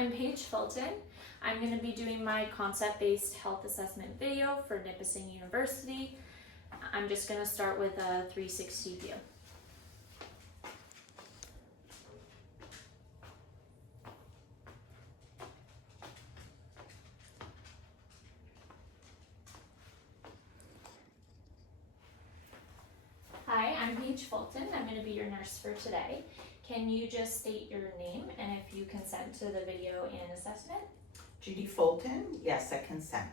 I'm Paige Fulton. I'm going to be doing my concept-based health assessment video for Nipissing University. I'm just going to start with a 360 view. Hi, I'm Paige Fulton. I'm going to be your nurse for today. Can you just state your name and if you consent to the video and assessment? Judy Fulton, yes, I consent.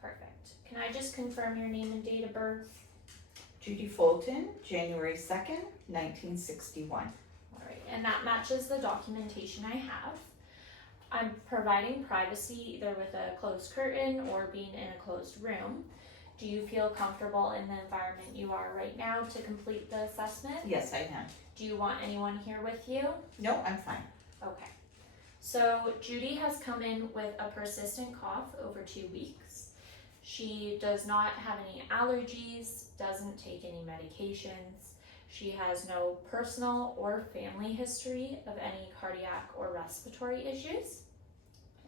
Perfect. Can I just confirm your name and date of birth? Judy Fulton, January 2nd, 1961. All right, and that matches the documentation I have. I'm providing privacy either with a closed curtain or being in a closed room. Do you feel comfortable in the environment you are right now to complete the assessment? Yes, I am. Do you want anyone here with you? No, I'm fine. Okay. So Judy has come in with a persistent cough over 2 weeks. She does not have any allergies, doesn't take any medications. She has no personal or family history of any cardiac or respiratory issues,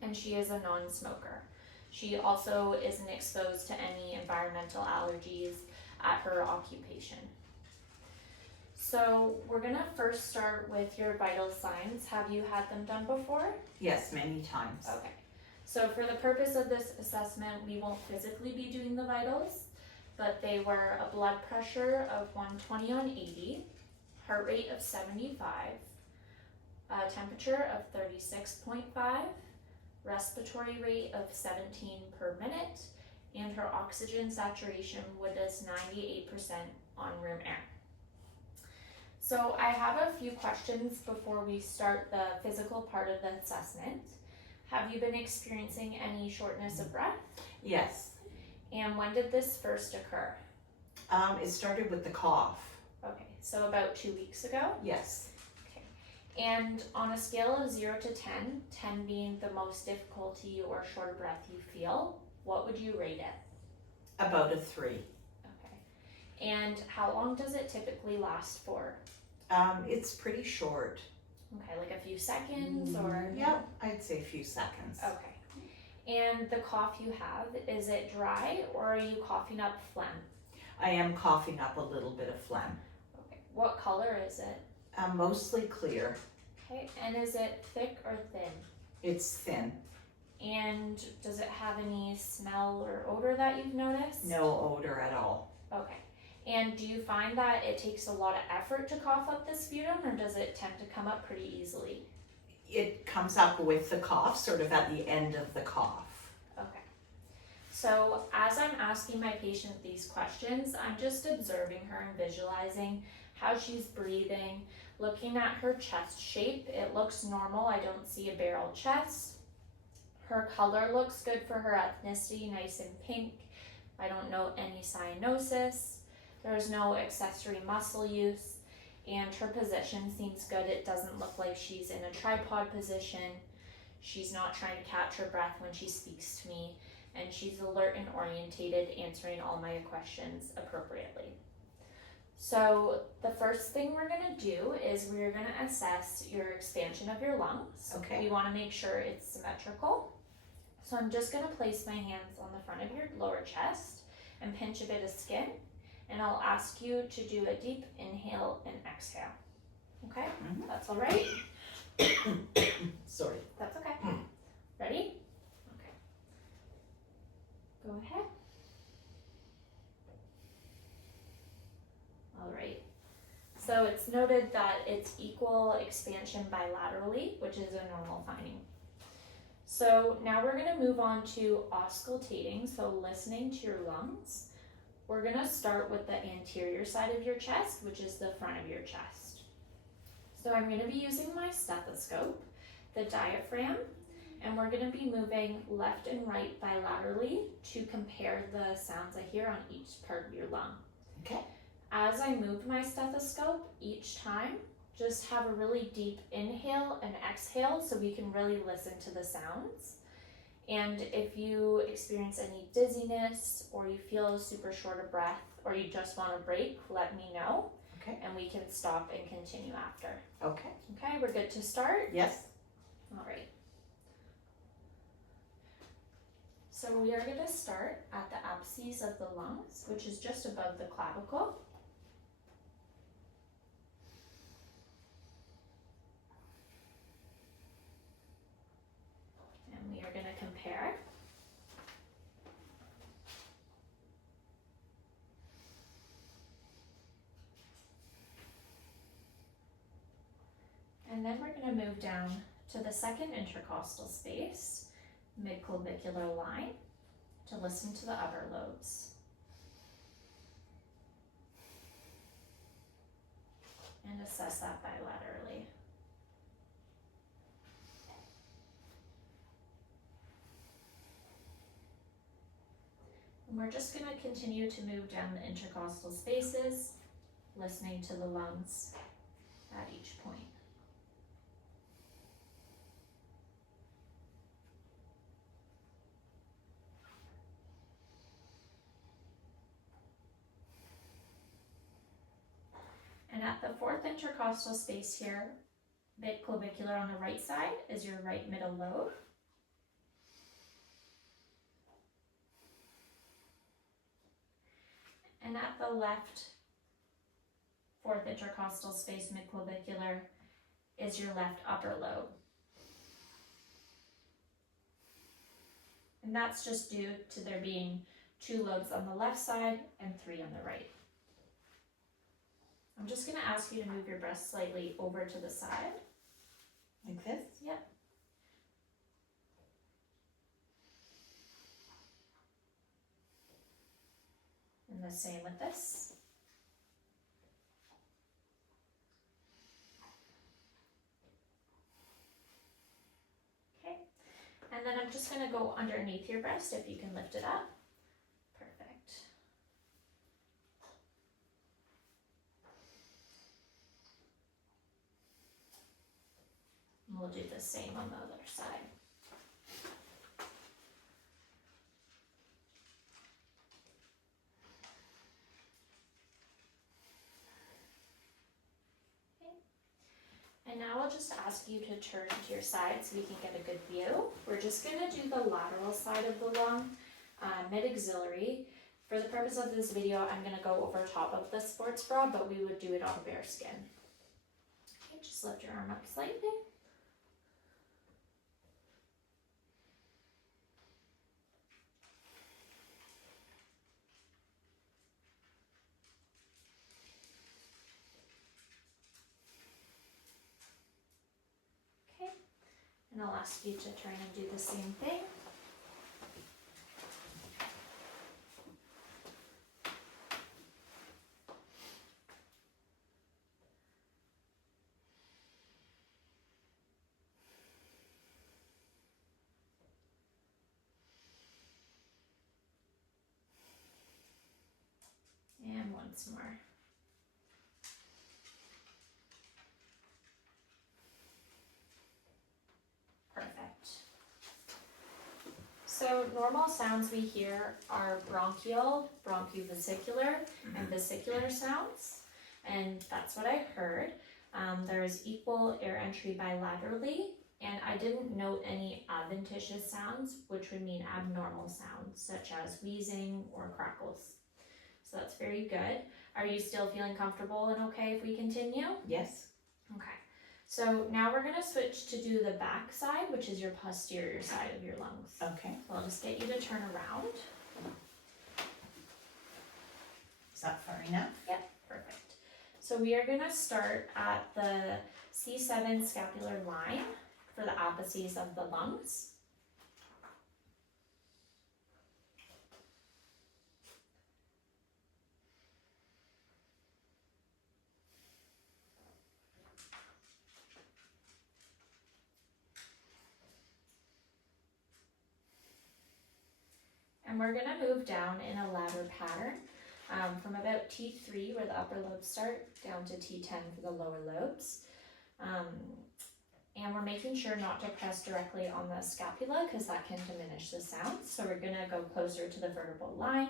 and she is a non-smoker. She also isn't exposed to any environmental allergies at her occupation. So we're gonna first start with your vital signs. Have you had them done before? Yes, many times. Okay. So for the purpose of this assessment, we won't physically be doing the vitals, but they were a blood pressure of 120 on 80, heart rate of 75, a temperature of 36.5, respiratory rate of 17 per minute, and her oxygen saturation was 98% on room air. So I have a few questions before we start the physical part of the assessment. Have you been experiencing any shortness of breath? Yes. And when did this first occur? It started with the cough. Okay, so about 2 weeks ago? Yes. Okay. And on a scale of 0 to 10, 10 being the most difficulty or short of breath you feel, what would you rate it? About a 3. Okay. And how long does it typically last for? It's pretty short. Okay, like a few seconds or? Yeah, I'd say a few seconds. Okay. And the cough you have, is it dry or are you coughing up phlegm? I am coughing up a little bit of phlegm. Okay. What color is it? Mostly clear. Okay. And is it thick or thin? It's thin. And does it have any smell or odor that you've noticed? No odor at all. Okay. And do you find that it takes a lot of effort to cough up this sputum, or does it tend to come up pretty easily? It comes up with the cough, sort of at the end of the cough. Okay. So as I'm asking my patient these questions, I'm just observing her and visualizing how she's breathing, looking at her chest shape. It looks normal. I don't see a barrel chest. Her color looks good for her ethnicity, nice and pink. I don't know any cyanosis. There's no accessory muscle use, and her position seems good. It doesn't look like she's in a tripod position. She's not trying to catch her breath when she speaks to me, and she's alert and orientated, answering all my questions appropriately. So the first thing we're gonna do is we're gonna assess your expansion of your lungs. Okay. We wanna make sure it's symmetrical. So I'm just gonna place my hands on the front of your lower chest and pinch a bit of skin. And I'll ask you to do a deep inhale and exhale. Okay? Mm-hmm. That's all right? Sorry. That's okay. Ready? Okay. Go ahead. All right. So it's noted that it's equal expansion bilaterally, which is a normal finding. So now we're going to move on to auscultating, so listening to your lungs. We're gonna start with the anterior side of your chest, which is the front of your chest. So I'm gonna be using my stethoscope, the diaphragm, and we're gonna be moving left and right bilaterally to compare the sounds I hear on each part of your lung. Okay. As I move my stethoscope each time, just have a really deep inhale and exhale so we can really listen to the sounds. And if you experience any dizziness or you feel super short of breath or you just want a break, let me know. Okay. And we can stop and continue after. Okay. Okay, we're good to start? Yes. All right. So we are going to start at the apices of the lungs, which is just above the clavicle. And we are going to compare. And then we're going to move down to the second intercostal space, midclavicular line, to listen to the upper lobes. And assess that bilaterally. And we're just going to continue to move down the intercostal spaces, listening to the lungs at each point. And at the fourth intercostal space here, midclavicular on the right side is your right middle lobe. And at the left fourth intercostal space, midclavicular, is your left upper lobe. And that's just due to there being 2 lobes on the left side and 3 on the right. I'm just going to ask you to move your breast slightly over to the side. Like this? Yep. And the same with this. Okay. And then I'm just going to go underneath your breast if you can lift it up. Perfect. And we'll do the same on the other side. And now I'll just ask you to turn to your side so we can get a good view. We're just going to do the lateral side of the lung, mid-axillary. For the purpose of this video, I'm going to go over top of the sports bra, but we would do it on bare skin. Okay, just lift your arm up slightly. And I'll ask you to turn and do the same thing. And once more. So normal sounds we hear are bronchial, bronchiovesicular, and vesicular sounds, and that's what I heard. There is equal air entry bilaterally, and I didn't note any adventitious sounds, which would mean abnormal sounds, such as wheezing or crackles. So that's very good. Are you still feeling comfortable and okay if we continue? Yes. Okay. So now we're going to switch to do the back side, which is your posterior side of your lungs. Okay. So I'll just get you to turn around. Is that far enough? Yep, perfect. So we are going to start at the C7 scapular line for the apices of the lungs. And we're going to move down in a ladder pattern from about T3, where the upper lobes start, down to T10 for the lower lobes. And we're making sure not to press directly on the scapula because that can diminish the sound. So we're going to go closer to the vertebral line.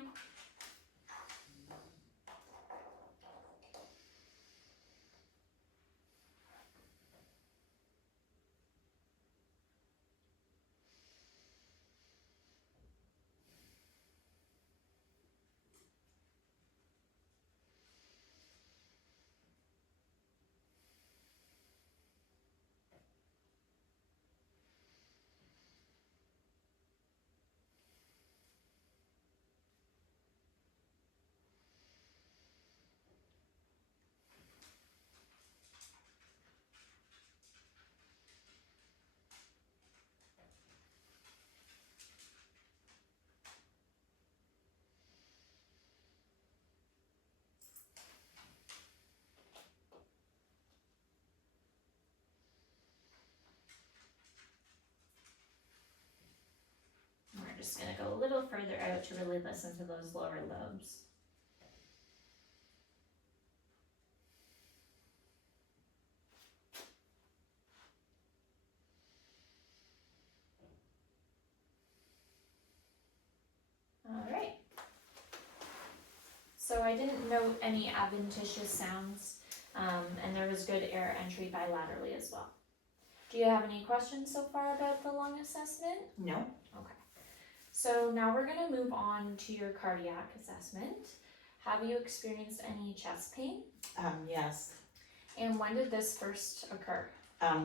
further out to really listen to those lower lobes. All right. So I didn't note any adventitious sounds, and there was good air entry bilaterally as well. Do you have any questions so far about the lung assessment? No. Okay. So now we're going to move on to your cardiac assessment. Have you experienced any chest pain? Yes. And when did this first occur?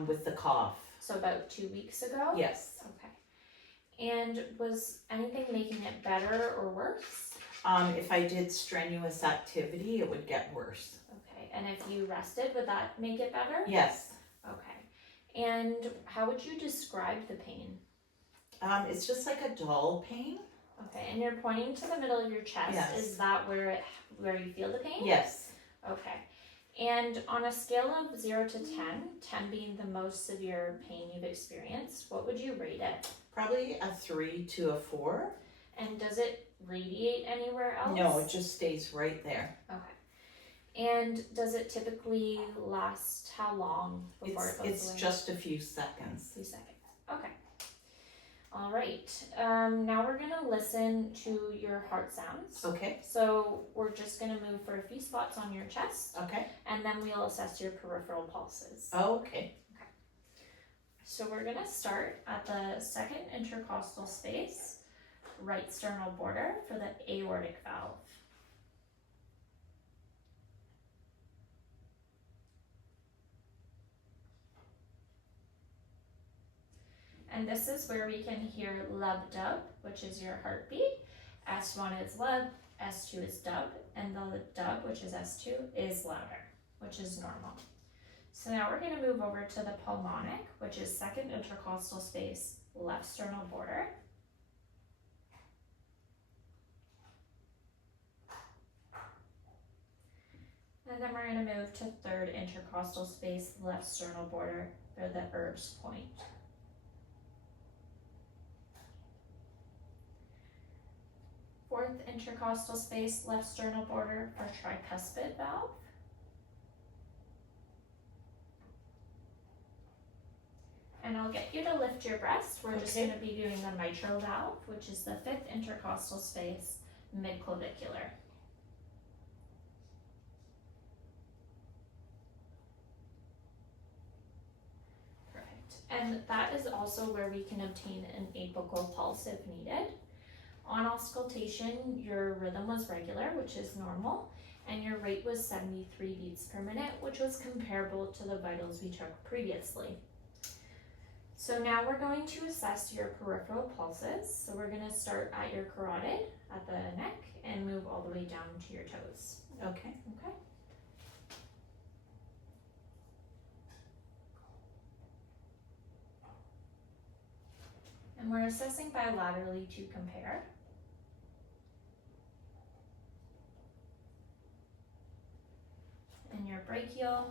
With the cough. So about 2 weeks ago? Yes. Okay. And was anything making it better or worse? If I did strenuous activity, it would get worse. Okay. And if you rested, would that make it better? Yes. Okay. And how would you describe the pain? It's just like a dull pain. Okay. And you're pointing to the middle of your chest. Yes. Is that where you feel the pain? Yes. Okay. And on a scale of 0 to 10, 10 being the most severe pain you've experienced, what would you rate it? Probably a 3 to a 4. And does it radiate anywhere else? No, it just stays right there. Okay. And does it typically last how long before it goes away? It's just a few seconds. A few seconds. Okay. All right. Now we're going to listen to your heart sounds. Okay. So we're just going to move for a few spots on your chest. Okay. And then we'll assess your peripheral pulses. Okay. So we're going to start at the second intercostal space, right sternal border for the aortic valve. And this is where we can hear lub-dub, which is your heartbeat. S1 is lub, S2 is dub, and the dub, which is S2, is louder, which is normal. So now we're going to move over to the pulmonic, which is second intercostal space, left sternal border. And then we're going to move to third intercostal space, left sternal border for the Erb's point. Fourth intercostal space, left sternal border for tricuspid valve. And I'll get you to lift your breast. We're just going to be doing the mitral valve, which is the fifth intercostal space, midclavicular. Perfect. And that is also where we can obtain an apical pulse if needed. On auscultation, your rhythm was regular, which is normal, and your rate was 73 beats per minute, which was comparable to the vitals we took previously. So now we're going to assess your peripheral pulses. So we're going to start at your carotid, at the neck, and move all the way down to your toes. Okay. Okay. And we're assessing bilaterally to compare. And your brachial.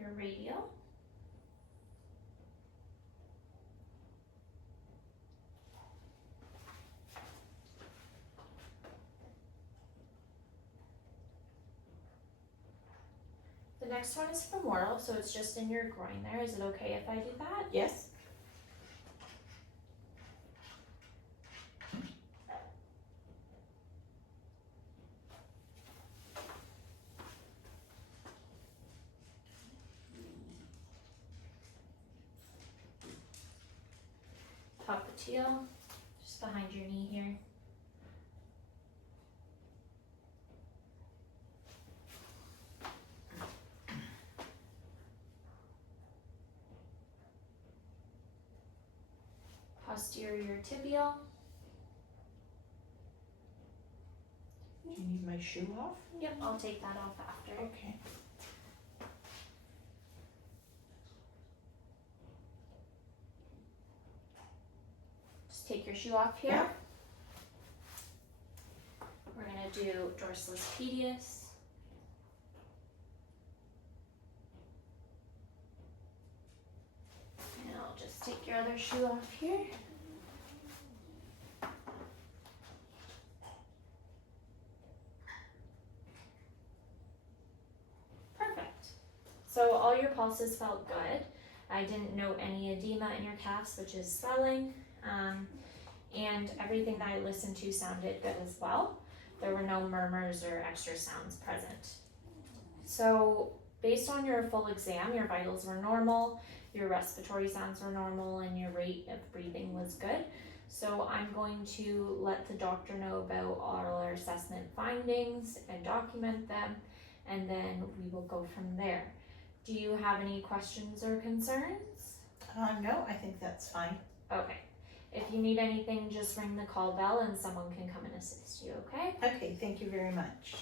Your radial. The next one is femoral, so it's just in your groin there. Is it okay if I do that? Yes. Popliteal, just behind your knee here. Posterior tibial. Do you need my shoe off? Yep, I'll take that off after. Okay. Just take your shoe off here. Yeah. do dorsalis medius. And I'll just take your other shoe off here. Perfect. So all your pulses felt good. I didn't note any edema in your calves, which is swelling. And everything that I listened to sounded good as well. There were no murmurs or extra sounds present. So based on your full exam, your vitals were normal, your respiratory sounds were normal, and your rate of breathing was good. So I'm going to let the doctor know about all our assessment findings and document them, and then we will go from there. Do you have any questions or concerns? No, I think that's fine. Okay. If you need anything, just ring the call bell and someone can come and assist you, okay? Okay, thank you very much.